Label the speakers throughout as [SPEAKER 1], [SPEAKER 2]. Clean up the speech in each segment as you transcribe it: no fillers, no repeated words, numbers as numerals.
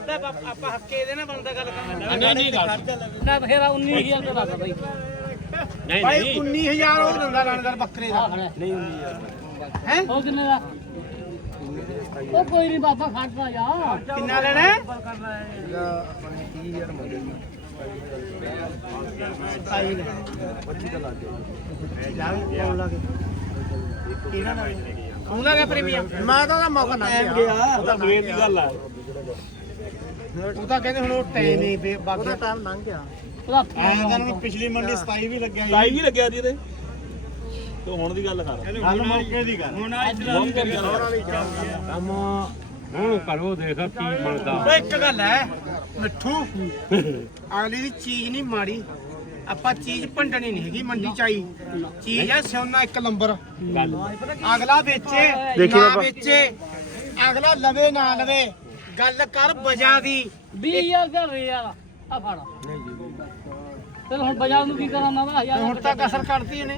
[SPEAKER 1] ਅੱਧਾ ਆਪਾਂ ਹੱਕੇ ਇਹਦੇ ਨਾਲ ਬਣਦਾ ਗੱਲ ਕਰਨਾ।
[SPEAKER 2] ਨਹੀਂ
[SPEAKER 1] ਨਾ ਫੇਰ 19000 ਦਾ ਦੱਸ ਬਾਈ।
[SPEAKER 2] ਨਹੀਂ
[SPEAKER 1] ਭਾਈ 19000 ਉਹ ਦਿੰਦਾ ਲਾਣੇਦਾਰ ਬੱਕਰੇ ਦਾ।
[SPEAKER 2] ਨਹੀਂ ਹੁੰਦੀ ਯਾਰ
[SPEAKER 1] ਹੈ
[SPEAKER 3] ਉਹ ਕਿੰਨੇ ਦਾ? ਉਹ ਕੋਈ ਨਹੀਂ ਬਾਬਾ ਖੜਦਾ ਯਾਰ।
[SPEAKER 1] ਕਿੰਨਾ ਲੈਣਾ? ਆਈ ਨੇ 25 ਦਾ ਲਾ ਦੇ ਜਾ ਕੌਣ ਲਾ ਕੇ ਕਿਹਨਾਂ ਦਾ ਕੌਣ ਲਾ ਗਿਆ ਪ੍ਰੀਮੀਅਮ? ਮੈਂ ਤਾਂ ਉਹਦਾ ਮੌਕਾ ਨਾ ਗਿਆ।
[SPEAKER 2] ਉਹ ਤਾਂ ਸਵੇਰ ਦੀ ਗੱਲ ਆ।
[SPEAKER 1] ਉਹ ਤਾਂ ਕਹਿੰਦੇ ਹੁਣ ਉਹ ਟਾਈਮ ਹੀ ਬਾਕੀ ਟਾਈਮ ਲੰਘ ਗਿਆ।
[SPEAKER 3] ਉਹਦਾ
[SPEAKER 1] ਐਂ ਪਿਛਲੀ ਮੰਡੀ 27 ਵੀ ਲੱਗਿਆ
[SPEAKER 2] ਟਾਈ ਵੀ ਲੱਗਿਆ ਜੀ ਇਹਦੇ ਤੂੰ ਹੁਣ ਦੀ ਗੱਲ ਕਰ
[SPEAKER 1] ਗੱਲ ਮੌਕੇ ਦੀ ਗੱਲ। ਹੁਣ
[SPEAKER 2] ਮੌਕੇ ਦੀ ਗੱਲ ਕੰਮ ਹੁਣ ਕਰੋ ਦੇਖ ਕੀ ਬਣਦਾ।
[SPEAKER 1] ਉਹ ਇੱਕ ਗੱਲ ਹੈ ਮਿੱਠੂ, ਅਗਲੀ ਦੀ ਚੀਜ਼ ਨਹੀਂ ਮਾੜੀ, ਆਪਾਂ ਚੀਜ਼ ਭੰਡਣੀ ਨਹੀਂ ਹੈਗੀ ਮੰਡੀ ਚ ਆਈ ਚੀਜ਼ ਹੈ ਸੋਨਾ ਇੱਕ ਨੰਬਰ।
[SPEAKER 2] ਗੱਲ
[SPEAKER 1] ਅਗਲਾ ਵੇਚੇ ਨਾ ਵੇਚੇ, ਅਗਲਾ ਲਵੇ ਨਾ ਲਵੇ, ਗੱਲ ਕਰ ਬਜਾ ਦੀ।
[SPEAKER 3] 20000 ਦਾ ਰੇ ਯਾਰ ਆ ਫੜ। ਤੇ ਹੁਣ ਬਾਜ਼ਾਰ ਨੂੰ ਕੀ ਕਰਾਂ ਮੈਂ ਵਾ ਯਾਰ?
[SPEAKER 1] ਹੁਣ ਤਾਂ ਕਸਰ ਕੱਢਤੀ ਇਹਨੇ,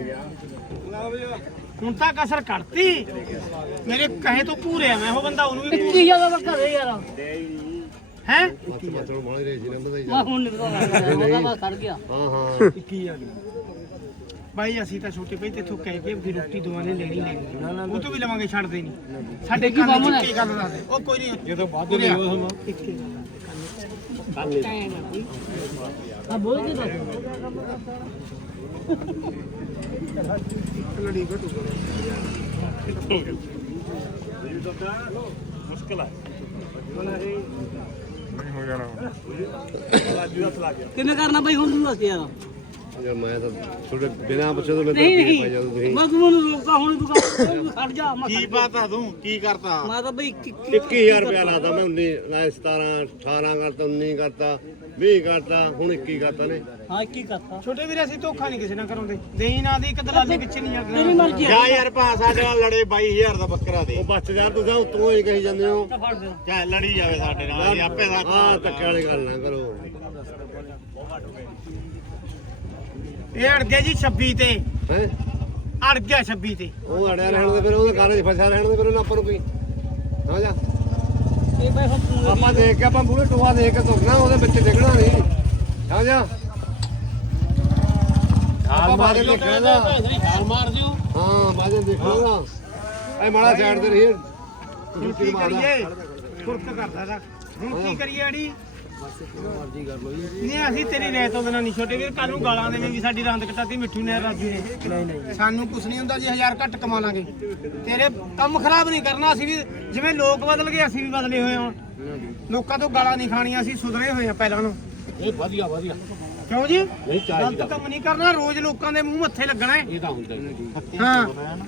[SPEAKER 1] ਹੁਣ ਤਾਂ ਕਸਰ ਕੱਢਤੀ। ਮੇਰੇ ਕਹੇ ਤੋਂ ਪੂਰੇ ਆ ਮੈਂ ਉਹ ਬੰਦਾ, ਉਹਨੂੰ ਵੀ
[SPEAKER 3] 21000 ਦਾ ਘਰੇ ਯਾਰ
[SPEAKER 1] ਹੈ।
[SPEAKER 3] ਮੈਂ ਹੁਣ ਨਿਕਲਦਾ ਉਹਦਾ ਬਸ ਖੜ ਗਿਆ।
[SPEAKER 1] ਬਾਈ ਅਸੀਂ ਤਾਂ ਛੋਟੇ ਭਾਈ ਤੇਥੋਂ ਕਹਿ ਕੇ ਵੀ ਰੋਟੀ ਦੋਵਾਂ ਨੇ ਲੈਣੀ ਲੈਣੀ, ਉਹ ਤੋਂ ਵੀ ਲਵਾਂਗੇ, ਛੱਡਦੇ ਨਹੀਂ। ਸਾਡੇ
[SPEAKER 3] ਕੀ ਬਾਮਣ ਹੈ?
[SPEAKER 1] ਕੀ ਗੱਲ ਦੱਸਦੇ ਉਹ ਕੋਈ ਨਹੀਂ
[SPEAKER 2] ਜਦੋਂ ਵੱਧ ਲਿਓ ਸਮਾਂ
[SPEAKER 3] ਆ ਬੋਲ ਕੇ ਦੱਸ।
[SPEAKER 1] ਲੜੀ ਘਟੂ
[SPEAKER 2] ਮੁਸ਼ਕਲ ਆ
[SPEAKER 3] ਕਿਵੇਂ ਕਰਨਾ ਬਾਈ ਹੁਣ ਤੂੰ ਦੱਸ ਯਾਰ।
[SPEAKER 4] ਮੈਂ ਤਾਂ ਤੁਹਾਡੇ ਬਿਨਾਂ ਪੁੱਛੇ ਤੋਂ
[SPEAKER 3] ਨਹੀਂ
[SPEAKER 4] ਮੈਂ ਜਦੋਂ ਤੁਸੀਂ
[SPEAKER 3] ਮੈਂ ਤੁਹਾਨੂੰ ਰੋਕਦਾ ਹੁਣ ਤੂੰ ਖੜ ਜਾ। ਮੈਂ
[SPEAKER 1] ਕੀ ਬਾਤ ਤੂੰ ਕੀ ਕਰਤਾ?
[SPEAKER 3] ਮੈਂ ਤਾਂ ਬਈ
[SPEAKER 4] 21000 ਰੁਪਇਆ ਲਾਦਾ ਮੈਂ 19 ਨਾ 17 18 ਕਰਤਾ 19 ਕਰਤਾ 20 ਕਰਤਾ ਹੁਣ 21 ਕਰਤਾ ਨੇ।
[SPEAKER 3] ਹਾਂ ਕੀ ਕਰਤਾ
[SPEAKER 1] ਛੋਟੇ ਵੀਰੇ ਅਸੀਂ ਧੋਖਾ ਨਹੀਂ ਕਿਸੇ ਨਾਲ ਕਰਾਉਂਦੇ, ਦੇਈ ਨਾ ਦੀ ਇੱਕ ਦਲਾਲੀ ਪਿੱਛੇ ਨਹੀਂ
[SPEAKER 3] ਤੇਰੀ
[SPEAKER 1] ਜਾਂਦੇ।
[SPEAKER 3] ਮਰਜ਼ੀ
[SPEAKER 4] ਜਾ ਯਾਰ ਭਾ ਸਾਡੇ ਨਾਲ ਲੜੇ 22000 ਦਾ ਬੱਕਰਾ ਦੇ। ਉਹ ਬੱਚ ਯਾਰ ਤੁਸੀਂ ਉਤੋਂ ਹੀ ਕਹੀ ਜਾਂਦੇ ਹੋ
[SPEAKER 3] ਫੜ ਦੇ।
[SPEAKER 1] ਚਾਹੇ ਲੜੀ ਜਾਵੇ ਸਾਡੇ ਨਾਲ, ਅਸੀਂ ਆਪੇ ਦਾ
[SPEAKER 4] ਹਾਂ ਧੱਕੇ ਵਾਲੀ ਗੱਲ ਨਾ ਕਰੋ।
[SPEAKER 1] ਇਹ ਅੜ ਗਿਆ ਜੀ 26 ਤੇ,
[SPEAKER 4] ਹੈ
[SPEAKER 1] ਅੜ ਗਿਆ 26 ਤੇ।
[SPEAKER 4] ਉਹ ਅੜਿਆ ਰਹਿਣ ਦੇ ਫਿਰ ਉਹਦੇ ਕਾਰੇ 'ਚ ਫਸਿਆ ਰਹਿਣ ਦੇ ਫਿਰ ਉਹਨਾਂ ਆਪਾਂ ਨੂੰ ਕੋਈ ਹਾਂ ਜਾ
[SPEAKER 3] ਇਹ ਬਾਈ ਹੁਣ ਤੂੰ
[SPEAKER 4] ਆਪਾਂ ਦੇਖ ਕੇ ਆਪਾਂ ਪੂਰੇ ਟੋਆ ਦੇਖ ਕੇ ਧੁੱਕਣਾ, ਉਹਦੇ ਵਿੱਚ ਡਿੱਗਣਾ ਨਹੀਂ। ਹਾਂ ਜਾ ਆਪਾਂ ਬਾਅਦ ਵਿੱਚ ਦੇਖਣਾ ਦਾ।
[SPEAKER 2] ਹਾਲ ਮਾਰ ਦਿਓ।
[SPEAKER 4] ਹਾਂ ਬਾਅਦ ਵਿੱਚ ਦੇਖਣਾ ਦਾ। ਇਹ ਮਾੜਾ ਸਾਈਡ ਤੇ ਰਹੀ
[SPEAKER 1] ਹੁਣ ਕੀ ਕਰੀਏ? ਫੁਰਕ ਕਰਦਾ ਦਾ ਹੁਣ ਕੀ ਕਰੀਏ ਅੜੀ? ਨਹੀਂ ਅਸੀਂ ਤੇਰੀ ਰਹਿ ਤੋਂ ਬਿਨਾਂ ਨਹੀਂ ਛੋਟੇ ਵੀਰ, ਕੱਲ ਨੂੰ ਗਾਲਾਂ ਦੇਵੇਂ ਵੀ ਸਾਡੀ ਰੰਦ ਕਟਾਤੀ ਮਿੱਠੂ ਨੇ ਰਾਜੂ ਨੇ। ਨਹੀਂ ਸਾਨੂੰ ਕੁਛ ਨਹੀਂ ਹੁੰਦਾ ਜੀ, 1000 ਘੱਟ ਕਮਾ ਲਾਂਗੇ। ਤੇਰੇ ਕੰਮ ਖਰਾਬ ਨਹੀਂ ਕਰਨਾ, ਅਸੀਂ ਵੀ ਜਿਵੇਂ ਲੋਕ ਬਦਲ ਗਏ ਅਸੀਂ ਵੀ ਬਦਲੇ ਹੋਏ ਹਾਂ। ਲੋਕਾਂ ਤੋਂ ਗਾਲਾਂ ਨਹੀਂ ਖਾਣੀਆਂ, ਅਸੀਂ ਸੁਧਰੇ ਹੋਏ ਹਾਂ ਪਹਿਲਾਂ ਨੂੰ।
[SPEAKER 2] ਇਹ ਵਧੀਆ ਵਧੀਆ
[SPEAKER 1] ਕਿਉਂ ਜੀ?
[SPEAKER 2] ਨਹੀਂ
[SPEAKER 1] ਗਲਤ ਕੰਮ ਨਹੀਂ ਕਰਨਾ, ਰੋਜ਼ ਲੋਕਾਂ ਦੇ ਮੂੰਹ ਮੱਥੇ ਲੱਗਣਾ ਹੈ।
[SPEAKER 2] ਇਹ ਤਾਂ ਹੁੰਦਾ ਹੀ
[SPEAKER 1] ਹਾਂ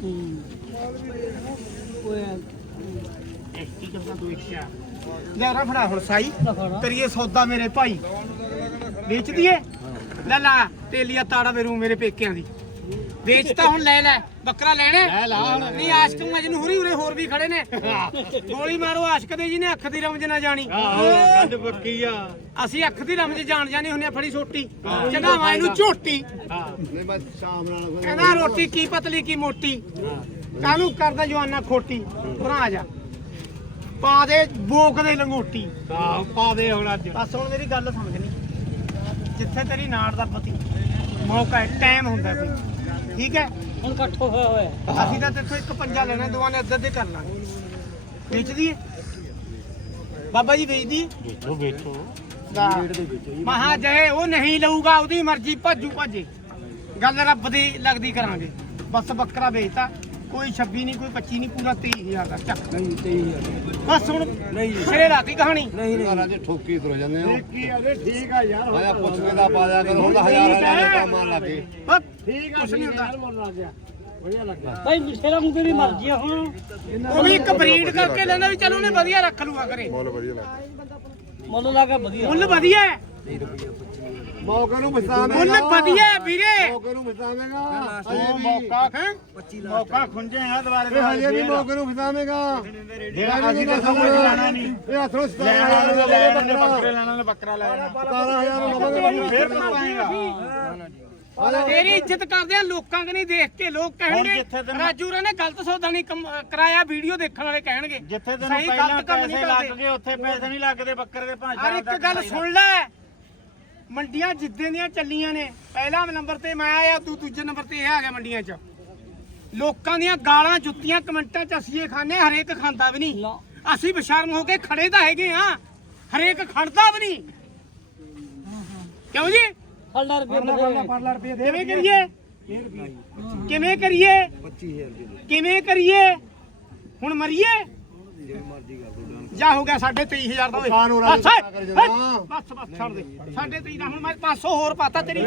[SPEAKER 3] ਓਏ
[SPEAKER 1] ਕੀ ਕਰਦਾ ਤੂੰ ਇੱਛਾ ਲੈ ਰਾ ਫੜਾ ਹੁਣ ਸਾਈ
[SPEAKER 3] ਫੜਾ।
[SPEAKER 1] ਕਰੀਏ ਸੌਦਾ ਮੇਰੇ ਭਾਈ, ਵੇਚ ਦੀਏ। ਲੈ ਲਾ ਤੇਲੀਆ ਤਾੜਾ ਮੇਰੂ ਮੇਰੇ ਪੇਕਿਆਂ ਦੀ ਵੇਚਤਾ, ਹੁਣ ਲੈ ਲੈ ਬੱਕਰਾ ਲੈਣਾ ਨਹੀਂ। ਆਸ਼ਕ ਮਜਨੂ ਹੋਰੀ ਉਰੇ ਹੋਰ ਵੀ ਖੜੇ ਨੇ, ਗੋਲੀ ਮਾਰੋ ਆਸ਼ਕ ਦੇ ਜੀ ਨੇ ਅੱਖ ਦੀ ਰਮਜ ਨਾ ਜਾਣੀ।
[SPEAKER 2] ਗੱਲ ਪੱਕੀ ਆ।
[SPEAKER 1] ਅਸੀਂ ਅੱਖ ਦੀ ਰਮਜ ਜਾਣ ਜਾਣੀ ਹੁੰਨੇ, ਫੜੀ ਛੋਟੀ ਚੰਗਾਵਾ ਇਹਨੂੰ ਝੋਟੀ।
[SPEAKER 4] ਨਹੀਂ ਮੈਂ ਸ਼ਾਮ ਨਾਲ
[SPEAKER 1] ਕਹਿੰਦਾ ਰੋਟੀ ਕੀ ਪਤਲੀ ਕੀ ਮੋਟੀ, ਕਾਹਨੂੰ ਕਰਦਾ ਜਵਾਨਾ ਖੋਟੀ। ਭਰਾ ਆ ਜਾ ਪਾ ਦੇ ਬੋਕ ਦੇ ਲੰਗੋਟੀ।
[SPEAKER 2] ਆਹ ਪਾ ਦੇ ਹੁਣ ਅੱਜ।
[SPEAKER 1] ਬਸ ਹੁਣ ਮੇਰੀ ਗੱਲ ਸਮਝਣੀ, ਜਿੱਥੇ ਤੇਰੀ ਨਾੜ ਦਾ ਪਤੀ ਮੌਕਾ ਹੈ, ਟਾਈਮ ਹੁੰਦਾ ਕੋਈ, ਠੀਕ ਹੈ?
[SPEAKER 3] ਹੁਣ ਇਕੱਠ ਹੋਇਆ ਹੋਇਆ।
[SPEAKER 1] ਅਸੀਂ ਤਾਂ ਤੇਥੋਂ ਇੱਕ ਪੰਜਾ ਲੈਣਾ, ਦੋਵਾਂ ਨੇ ਅੱਧੇ ਕਰ ਲਾਂਗੇ। ਵੇਚ ਦਈਏ ਬਾਬਾ ਜੀ, ਵੇਚ ਦਈਏ।
[SPEAKER 2] ਵੇਚੋ ਵੇਚੋ
[SPEAKER 1] ਮਹਾ ਜਏ ਉਹ ਨਹੀਂ ਲਊਗਾ, ਉਹਦੀ ਮਰਜ਼ੀ, ਭੱਜੂ ਭੱਜੇ, ਗੱਲ ਰੱਬ ਦੀ ਲੱਗਦੀ ਕਰਾਂਗੇ। ਬਸ ਬੱਕਰਾ ਵੇਚਤਾ, ਕੋਈ 26 ਨਹੀਂ ਕੋਈ 25 ਨਹੀਂ, ਪੂਰਾ 23000 ਦਾ ਚੱਕ।
[SPEAKER 2] ਨਹੀਂ 23000
[SPEAKER 1] ਬਸ ਹੁਣ ਸਿਰੇ ਰਾਤੀ ਕਹਾਣੀ।
[SPEAKER 4] ਘਰਾਂ 'ਚ ਠੋਕੀ ਤੁਰ ਜਾਂਦੇ ਹੋ।
[SPEAKER 1] ਕੀ ਅਰੇ ਠੀਕ ਆ ਯਾਰ,
[SPEAKER 4] ਆਇਆ ਪੁੱਛ ਕੇ ਦਾ ਪਾ ਦਿਆ ਕਰ, ਹੁਣ 1000 ਦਾ ਕੰਮ ਆਣ ਲੱਗੇ।
[SPEAKER 1] ਬਸ ਠੀਕ ਆ, ਕੁਛ ਨਹੀਂ ਹੁੰਦਾ।
[SPEAKER 3] ਬਾਈ ਤੇਰਾ ਮੂੰਹ ਤੇਰੀ ਮਰਜ਼ੀ ਆ ਹੁਣ।
[SPEAKER 1] ਉਹ ਵੀ ਇੱਕ ਬਰੀਡ ਕਰਕੇ ਲੈਂਦਾ ਵੀ ਚਲੋ ਉਹਨੇ ਵਧੀਆ ਰੱਖ ਲੂਗਾ ਕਰੇ।
[SPEAKER 3] ਮੁੱਲ ਲਾ ਕੇ ਵਧੀਆ।
[SPEAKER 1] ਮੁੱਲ ਵਧੀਆ ਹੈ,
[SPEAKER 4] ਮੌਕੇ ਨੂੰ ਪਛਤਾਵੇਂਗਾ।
[SPEAKER 1] ਮੁੱਲ ਵਧੀਆ ਹੈ ਵੀਰੇ।
[SPEAKER 4] ਮੌਕੇ ਨੂੰ ਪਛਤਾਵੇਂਗਾ।
[SPEAKER 1] ਉਹ ਮੌਕਾ ਹੈ, ਮੌਕਾ ਖੁੰਝੇਗਾ ਦੁਬਾਰੇ
[SPEAKER 4] ਇਹ ਹਜੇ ਵੀ ਮੌਕੇ ਨੂੰ ਪਛਤਾਵੇਂਗਾ।
[SPEAKER 1] ਜਿਹੜਾ ਅਸੀਂ ਤਾਂ ਸਮਝ ਲੈਣਾ ਨਹੀਂ।
[SPEAKER 4] ਇਹ ਹੱਥੋਂ
[SPEAKER 1] ਬੱਕਰੇ ਲੈਣਾ ਬੱਕਰਾ ਲੈਣਾ
[SPEAKER 4] 17000 ਨੂੰ ਲਵਾਂਗੇ।
[SPEAKER 1] ਫੇਰ ਪਛਤਾਏਗਾ। ਤੇਰੀ ਇੱਜ਼ਤ ਕਰਦੇ ਆ ਲੋਕਾਂ ਕਨੀ ਦੇਖ ਕੇ ਲੋਕ ਕਹਿਣਗੇ ਰਾਜੂ ਰੇ ਨੇ ਗਲਤ ਸੌਦਾ ਨਹੀਂ ਕਰਾਇਆ ਵੀਡੀਓ ਦੇਖਣ ਵਾਲੇ ਕਹਿਣਗੇ
[SPEAKER 5] ਜਿੱਥੇ ਤੈਨੂੰ ਪਹਿਲਾਂ ਪੈਸੇ ਲੱਗ ਗਏ ਉੱਥੇ ਪੈਸੇ ਨਹੀਂ ਲੱਗਦੇ ਬੱਕਰੇ ਦੇ
[SPEAKER 1] ਹਰ ਇੱਕ ਗੱਲ ਸੁਣ ਲੈ ਮੰਡੀਆਂ ਜਿੱਦਾਂ ਦੀਆਂ ਚੱਲੀਆਂ ਨੇ ਪਹਿਲਾ ਨੰਬਰ ਤੇ ਮੈਂ ਆਇਆ ਤੂੰ ਦੂਜੇ ਨੰਬਰ ਤੇ ਇਹ ਆ ਗਿਆ ਮੰਡੀਆਂ 'ਚ ਲੋਕਾਂ ਦੀਆਂ ਗਾਲਾਂ ਜੁੱਤੀਆਂ ਕਮੈਂਟਾਂ 'ਚ ਅਸੀਂ ਇਹ ਖਾਣੇ ਹਰੇਕ ਖਾਂਦਾ ਵੀ ਨਹੀਂ ਅਸੀਂ ਬਸ਼ਰਮ ਹੋ ਕੇ ਖੜੇ ਤਾਂ ਹੈਗੇ ਆ ਹਰੇਕ ਖੜਦਾ ਵੀ ਨਹੀਂ ਕਿਉਂ ਜੀ
[SPEAKER 3] ਫੜਨਾ ਰੁਪਏ
[SPEAKER 1] ਕਿਵੇਂ ਕਰੀਏ ਕਿਵੇਂ ਕਰੀਏ 25000 ਕਿਵੇਂ ਕਰੀਏ ਹੁਣ ਮਰੀਏ ਜਾ ਹੋ ਗਿਆ 23000 ਦਾ ਬਸ ਬਸ ਛੱਡ ਦੇ 23000 ਦਾ ਹੁਣ ਮੈਂ 500 ਹੋਰ ਪਾਤਾ ਤੇਰੀ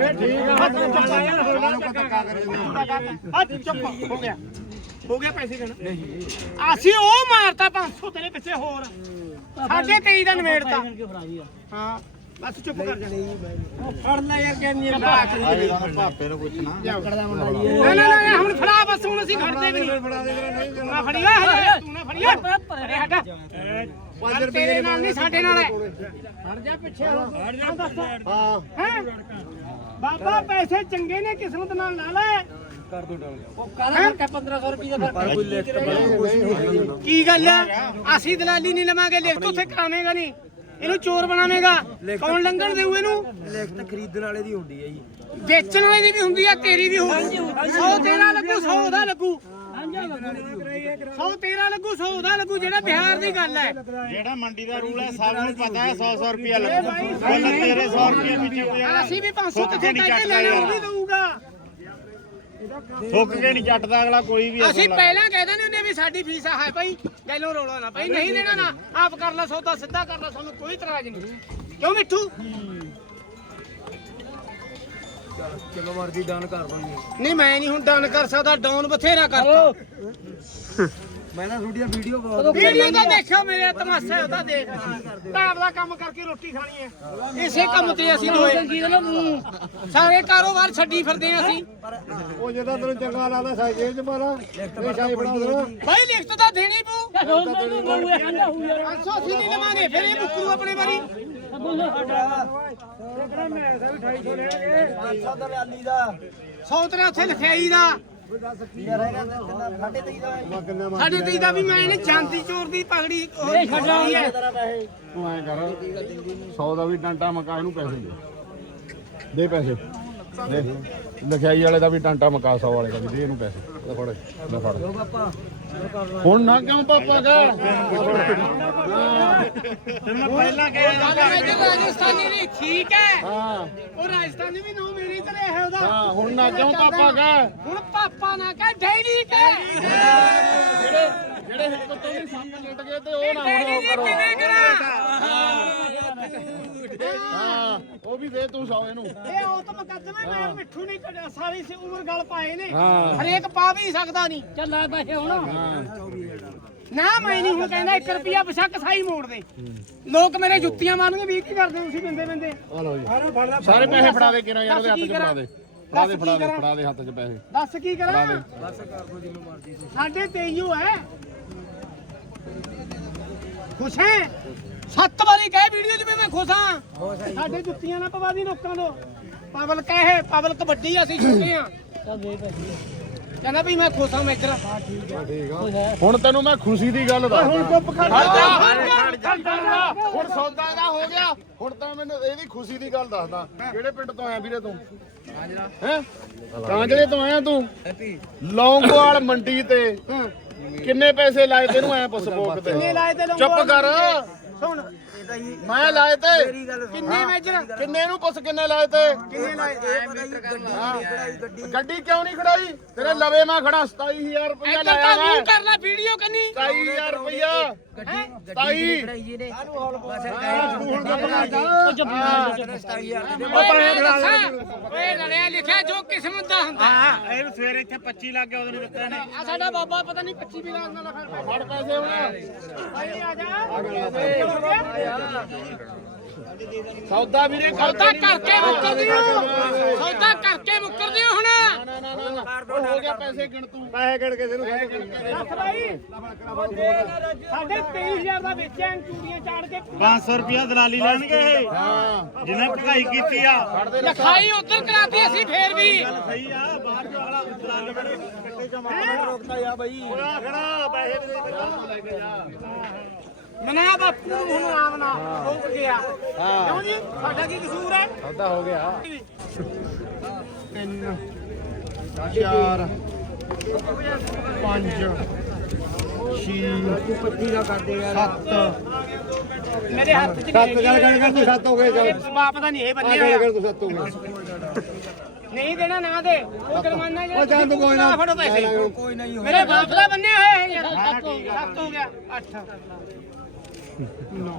[SPEAKER 1] ਚੁੱਪ ਹੋ ਗਿਆ ਪੈਸੇ ਦੇਣਾ ਅਸੀਂ ਉਹ ਮਾਰਤਾ 500 ਤੇਰੇ ਪਿੱਛੇ ਹੋਰ 23000 ਦਾ ਨਵੇੜਤਾ ਹਾਂ ਬਸ ਚੁੱਪ ਕਰ ਜਾ ਫੜ ਲੈ ਯਾਰ ਕਹਿੰਨੀ
[SPEAKER 5] ਭਾਪੇ ਨੂੰ ਪੁੱਛਣਾ
[SPEAKER 1] ਨਾ ਹੁਣ ਫੜਾ ਬਸ ਹੁਣ ਅਸੀਂ ਖੜਦੇ ਵੀ ਨਹੀਂ ਤੂੰ ਨਾ ਫੜੀਆ ਤੂੰ ਨਾ ਫੜੀਆ ਅਰੇ ਹਟ 5 ਰੁਪਏ ਤੇਰੇ ਨਾਲ ਨਹੀਂ ਸਾਡੇ ਨਾਲ ਹੈ ਹਟ ਜਾ ਪਿੱਛੇ ਹਟ ਜਾ ਦੱਸ ਹਾਂ ਬਾਬਾ ਪੈਸੇ ਚੰਗੇ ਨੇ ਕਿਸਮਤ ਨਾਲ ਨਾ ਲੈ ਕਰ ਦੋ ਡਾਲ ਉਹ ਕਰ ਕੇ 1500 ਰੁਪਏ ਦਾ ਫਿਰ ਕੋਈ ਲਿਖਤ ਕੀ ਗੱਲ ਆ ਅਸੀਂ ਦਲਾਲੀ ਨਹੀਂ ਲਵਾਂਗੇ ਲਿਖਤ ਉੱਥੇ ਕਰਾਵੇਂਗਾ ਨਹੀਂ ਇਹਨੂੰ ਚੋਰ ਬਣਾਵੇਂਗਾ ਕੌਣ ਲੰਘਣ ਦੇਊ ਇਹਨੂੰ
[SPEAKER 5] ਲਿਖਤ ਖਰੀਦਣ ਵਾਲੇ ਦੀ ਹੁੰਦੀ ਹੈ ਜੀ
[SPEAKER 1] ਵੇਚਣ ਵਾਲੇ ਦੀ ਵੀ ਹੁੰਦੀ ਆ ਤੇਰੀ ਵੀ ਹੋਊਗੀ 100 ਤੇਰਾ ਲੱਗੂ 100 ਉਹਦਾ ਲੱਗੂ 100 ਤੇਰਾ ਲੱਗੂ 100 ਉਹਦਾ ਲੱਗੂ ਜਿਹੜਾ ਬਿਹਾਰ ਦੀ ਗੱਲ ਹੈ
[SPEAKER 5] ਜਿਹੜਾ ਮੰਡੀ ਦਾ ਰੂਲ ਹੈ ਸਭ ਨੂੰ ਪਤਾ ਹੈ 100 ਰੁਪਿਆ ਲੱਗੂ ਤੇਰੇ 100 ਰੁਪਏ ਵਿੱਚ
[SPEAKER 1] ਅਸੀਂ ਵੀ 500 ਕਿੱਥੇ ਕਹਿ ਕੇ ਲੈਣਾ ਉਹ ਵੀ ਦਊਗਾ
[SPEAKER 5] ਥੁੱਕ ਕੇ ਨਹੀਂ ਚੱਟਦਾ ਅਗਲਾ ਕੋਈ ਵੀ
[SPEAKER 1] ਅਸੀਂ ਪਹਿਲਾਂ ਕਹਿ ਦਿੰਦੇ ਹੁੰਦੇ ਵੀ ਸਾਡੀ ਫੀਸ ਆ ਹੈ ਭਾਈ ਗੈਲੋਂ ਰੋਲਾ ਨਾ ਭਾਈ ਨਹੀਂ ਦੇਣਾ ਨਾ ਆਪ ਕਰ ਲੈ ਸੌਦਾ ਸਿੱਧਾ ਕਰ ਲੈ ਸਾਨੂੰ ਕੋਈ ਇਤਰਾਜ਼ ਨਹੀਂ ਕਿਉਂ ਮਿੱਠੂ
[SPEAKER 5] ਚਲੋ ਮਰਜ਼ੀ ਦਾਨ ਕਰ ਦਾਂਗੇ
[SPEAKER 1] ਨਹੀਂ ਮੈਂ ਨਹੀਂ ਹੁਣ ਡਨ ਕਰ ਸਕਦਾ ਡਾਊਨ ਬਥੇਰਾ ਕਰਤਾ
[SPEAKER 5] ਮੈਂ ਨਾ ਤੁਹਾਡੀਆਂ ਵੀਡੀਓ
[SPEAKER 1] ਵੀਡੀਓ ਤਾਂ ਦੇਖਿਓ ਮੇਰੇ ਤਮਾਸ਼ਾ ਉਹਦਾ ਦੇਖ ਘਰ ਦਾ ਕੰਮ ਕਰਕੇ ਰੋਟੀ ਖਾਣੀ ਹੈ ਇਸੇ ਕੰਮ ਤੇ ਅਸੀਂ ਦੋਏ ਸਾਰੇ ਕਾਰੋਬਾਰ ਛੱਡੀ ਫਿਰਦੇ ਆ ਅਸੀਂ
[SPEAKER 4] ਉਹ ਜਿਹਦਾ ਤੈਨੂੰ ਚੰਗਾ ਲੱਗਦਾ ਸਾਈਕਲ 'ਚ ਮਾਰਾ ਇਹ ਸਾਈ ਬਣਾ ਦੇਣਾ
[SPEAKER 1] ਭਾਈ ਲਿਖਤ ਤਾਂ ਦੇਣੀ ਪਊ 500 ਅਸੀਂ ਨਹੀਂ ਲਵਾਂਗੇ ਫਿਰ ਇਹ ਮੁੱਕਰੂ ਆਪਣੇ ਵਾਰੀ ਸੌ ਤੇਰਾ ਉੱਥੇ ਲਿਖਾਈ ਦਾ ਸਾਡੇ ਤੇ ਦਾ ਵੀ ਮੈਂ ਇਹਨੇ ਜਾਂਦੀ ਚੋਰ ਦੀ ਪਗੜੀ
[SPEAKER 2] ਤੂੰ ਐ ਕਰ 100 ਦਾ ਵੀ ਡਾਂਟਾ ਮਕਾ ਇਹਨੂੰ ਪੈਸੇ ਦੇ ਪੈਸੇ ਦੇ ਲਿਖਾਈ ਵਾਲੇ ਦਾ ਵੀ ਡਾਂਟਾ ਮਕਾ 100 ਵਾਲੇ ਦਾ ਵੀ ਦੇ ਇਹਨੂੰ ਪੈਸੇ ਲੈ ਫੜ ਲੈ ਫੜ ਹੁਣ ਨਾ ਕਿਉਂ ਪਾਪਾ ਦਾ
[SPEAKER 5] ਤੈਨੂੰ ਪਹਿਲਾਂ ਕਹਿਆ
[SPEAKER 1] ਰਾਜਸਥਾਨੀ ਨਹੀਂ ਠੀਕ ਹੈ
[SPEAKER 2] ਹਾਂ
[SPEAKER 1] ਉਹ ਰਾਜਸਥਾਨੀ ਵੀ ਨੋ ਮੇਰੀ ਤੇਰੇ ਹੈ ਉਹਦਾ
[SPEAKER 2] ਹਾਂ ਹੁਣ ਨਾ ਕਿਉਂ ਪਾਪਾ ਦਾ
[SPEAKER 1] ਹੁਣ ਪਾਪਾ ਨਾ ਕਹਿ ਡੈਡੀ ਕਹਿ
[SPEAKER 2] ਜਿਹੜੇ ਹਿੱਕ ਤੋਂ ਵੀ ਸੱਪ ਲਿਟ ਗਏ ਤੇ ਉਹ ਨਾ
[SPEAKER 1] ਡੈਡੀ ਜੀ ਕਿਵੇਂ ਕਰਾਂ
[SPEAKER 2] ਹਾਂ ਉਹ ਵੀ ਦੇ ਤੂੰ 100 ਇਹਨੂੰ
[SPEAKER 1] ਇਹ ਉਹ ਤਾਂ ਮੁਕੱਦਮੇ ਮੈਂ ਮਿੱਠੂ ਨਹੀਂ ਕੱਢਿਆ ਸਾਰੀ ਸੀ ਉਮਰ ਗੱਲ ਪਾਏ ਨੇ
[SPEAKER 2] ਹਾਂ।
[SPEAKER 1] ਹਰੇਕ ਪਾ ਵੀ ਸਕਦਾ ਨਹੀਂ
[SPEAKER 3] ਚੱਲ ਆ ਪੈਸੇ ਹੁਣ
[SPEAKER 1] ਨਾ ਮੈਂ ਨਹੀਂ ਹੁਣ ਕਹਿੰਦਾ 1 ਰੁਪਿਆ ਬਸ਼ੱਕ ਸਾਈ ਮੋੜ ਦੇ ਲੋਕ ਮੇਰੇ ਜੁੱਤੀਆਂ ਮਾਰਨਗੇ ਵੀ ਕੀ ਕਰਦੇ ਤੁਸੀਂ ਬਿੰਦੇ ਬਿੰਦੇ
[SPEAKER 2] ਆ ਲਓ ਜੀ ਸਾਰੇ ਪੈਸੇ ਫੜਾ ਦੇ ਕਿਰਾਂ ਯਾਰ ਉਹਦੇ ਹੱਥ 'ਚ ਫੜਾ ਦੇ ਫੜਾ ਦੇ ਹੱਥ 'ਚ ਪੈਸੇ
[SPEAKER 1] ਦੱਸ ਕੀ ਕਰਾਂ ਸਾਡੇ ਤੇ ਇਹੋ ਹੈ ਖੁਸ਼ ਹੈ 7 ਵਾਰੀ ਕਹੇ ਵੀਡੀਓ 'ਚ ਵੀ ਮੈਂ ਖੁਸ਼ ਹਾਂ ਸਾਡੇ ਜੁੱਤੀਆਂ ਨਾ ਪਵਾ ਦੀ ਲੋਕਾਂ ਤੋਂ ਪਵਲ ਕਹੇ ਪਵਲ ਕਬੱਡੀ ਅਸੀਂ ਛੋਟੇ ਆ
[SPEAKER 3] ਚੱਲ ਦੇ ਪੈਸੇ
[SPEAKER 1] ਕਹਿੰਦਾ ਵੀ ਮੈਂ ਖੁਸ਼ ਹਾਂ ਮੈਂ ਇੱਧਰ
[SPEAKER 2] ਹੁਣ ਤੈਨੂੰ ਮੈਂ ਖੁਸ਼ੀ ਦੀ ਗੱਲ ਦੱਸਦਾ
[SPEAKER 1] ਹੁਣ ਚੁੱਪ ਕਰ
[SPEAKER 2] ਹੁਣ ਸੌਦਾ ਦਾ ਹੋ ਗਿਆ ਹੁਣ ਤਾਂ ਮੈਨੂੰ ਇਹਦੀ ਖੁਸ਼ੀ ਦੀ ਗੱਲ ਦੱਸਦਾ ਕਿਹੜੇ ਪਿੰਡ ਤੋਂ ਆਇਆ ਵੀਰੇ ਤੂੰ ਹੈ ਕਾਂਜਲੇ ਤੋਂ ਆਇਆ ਤੂੰ ਲੌਂਗੋਵਾਲ ਮੰਡੀ ਤੇ ਕਿੰਨੇ ਪੈਸੇ ਲਾਏ ਤੈਨੂੰ ਐ ਪੁੱਛ ਬੋਕ ਤੇ
[SPEAKER 1] ਕਿੰਨੇ ਲਾਏ ਤੇ
[SPEAKER 2] ਚੁੱਪ ਕਰ
[SPEAKER 1] ਸੁਣ
[SPEAKER 2] ਮੈਂ ਲਾਏ ਤੇ
[SPEAKER 1] ਕਿੰਨੇ ਮੇਜਰ
[SPEAKER 2] ਕਿੰਨੇ ਨੂੰ ਪੁੱਛ ਕਿੰਨੇ ਲਾਏ ਤੇ
[SPEAKER 1] ਕਿੰਨੇ ਲਾਏ
[SPEAKER 2] ਗੱਡੀ ਕਿਉਂ ਨਹੀਂ ਖੜਾਈ ਤੇਰੇ ਲਵੇ ਮੈਂ ਖੜਾ 27000 ਰੁਪਇਆ
[SPEAKER 1] ਇੱਧਰ
[SPEAKER 2] ਲਾਇਆ
[SPEAKER 1] ਤਾਂ
[SPEAKER 2] ਮੈਂ
[SPEAKER 1] ਮੂੰਹ ਕਰ ਲੈ ਵੀਡੀਓ ਕੰਨੀ
[SPEAKER 2] 27000 ਰੁਪਇਆ 27
[SPEAKER 1] ਓਏ ਲੜਿਆ ਲਿਖਿਆ ਜੋ ਕਿਸਮਤ ਦਾ ਹੁੰਦਾ
[SPEAKER 5] ਹਾਂ ਇਹਨੂੰ ਸਵੇਰੇ ਇੱਥੇ 25 ਲੱਗ ਗਿਆ ਉਹਦੇ ਨੂੰ ਦਿੱਤਾ ਨੇ
[SPEAKER 1] ਆ ਸਾਡਾ ਬਾਬਾ ਪਤਾ ਨਹੀਂ 25 ਵੀ ਲਾਉਂਦਾ ਨਾ ਫਿਰ
[SPEAKER 2] ਫੜ ਪੈਸੇ ਹੁਣ
[SPEAKER 1] ਭਾਈ ਆ ਜਾ
[SPEAKER 2] ਸੌਦਾ ਵੀਰੇ
[SPEAKER 1] ਸੌਦਾ ਕਰਕੇ ਮੁੱਕਰਦੀ ਹੋ ਸੌਦਾ ਕਰਕੇ ਮੁੱਕਰਦੀ ਹੋ ਹੁਣ
[SPEAKER 2] ਹੋ ਗਿਆ ਪੈਸੇ ਗਿਣ ਤੂੰ
[SPEAKER 5] ਪੈਸੇ ਗਿਣ ਕੇ ਤੈਨੂੰ
[SPEAKER 1] ਦੱਸ ਬਾਈ ਸਾਡੇ 23000 ਦਾ ਵੇਚਿਆ ਚੂੜੀਆਂ ਚਾੜ ਕੇ
[SPEAKER 5] 500 ਰੁਪਿਆ ਦਲਾਲੀ ਲੈਣਗੇ ਇਹ
[SPEAKER 2] ਹਾਂ
[SPEAKER 5] ਜਿਹਨੇ ਭਗਾਈ ਕੀਤੀ ਆ
[SPEAKER 1] ਲਿਖਾਈ ਉਧਰ ਕਰਾਤੀ ਅਸੀਂ ਫੇਰ ਵੀ
[SPEAKER 5] ਸਹੀ ਆ ਬਾਹਰ ਜੋ ਅਗਲਾ ਦਲਾਲ ਬੜੇ ਕੱਟੇ ਜਮਾ ਰੋਕਦਾ ਆ ਬਾਈ ਓਏ ਖੜਾ ਪੈਸੇ ਵੀ ਦੇ ਲੈ ਕੇ ਜਾ
[SPEAKER 1] ਮਨਾ ਬਾਪੂ ਨੂੰ ਹੁਣ ਆਮਨਾ ਰੁਕ ਗਿਆ ਕਿਉਂ ਜੀ ਸਾਡਾ ਕੀ ਕਸੂਰ ਹੈ
[SPEAKER 2] ਸੌਦਾ ਹੋ ਗਿਆ
[SPEAKER 1] 3 4 5 6 25 ਦਾ ਕਰਦੇ ਯਾਰ 7 ਮੇਰੇ ਹੱਥ 'ਚ
[SPEAKER 4] ਸੱਤ ਗੱਲ ਕਰ ਤੂੰ ਸੱਤ ਹੋ ਗਏ ਜਾ
[SPEAKER 1] ਇਹ ਬਾਪ ਦਾ ਨਹੀਂ ਇਹ ਬੰਨੇ
[SPEAKER 4] ਗੱਲ
[SPEAKER 1] ਹੋਇਆ
[SPEAKER 4] ਕਰ ਤੂੰ ਸੱਤ ਹੋ ਗਏ
[SPEAKER 1] ਨਹੀਂ ਦੇਣਾ ਨਾ ਦੇ ਉਹ ਜੁਰਮਾਨਾ ਜਿਹੜਾ
[SPEAKER 4] ਉਹ ਚੱਲ ਤੂੰ ਕੋਈ ਨਾ
[SPEAKER 1] ਫੜੋ ਪੈਸੇ
[SPEAKER 4] ਕੋਈ ਨਹੀਂ
[SPEAKER 1] ਮੇਰੇ ਬਾਪ ਦਾ ਬੰਨੇ ਹੋਏ ਹੈ ਯਾਰ 7 ਹੋ ਗਿਆ 8 9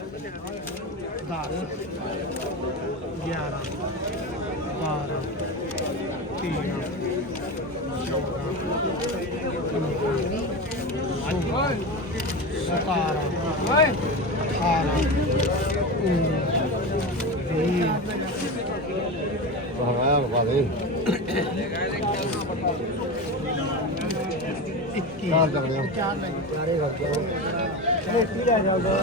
[SPEAKER 1] 10 11 12
[SPEAKER 4] ਵਾਹ ਵਾਹ ਦੇ ਚਾਰ ਤਗੜਿਆ
[SPEAKER 1] 4 ਲੈ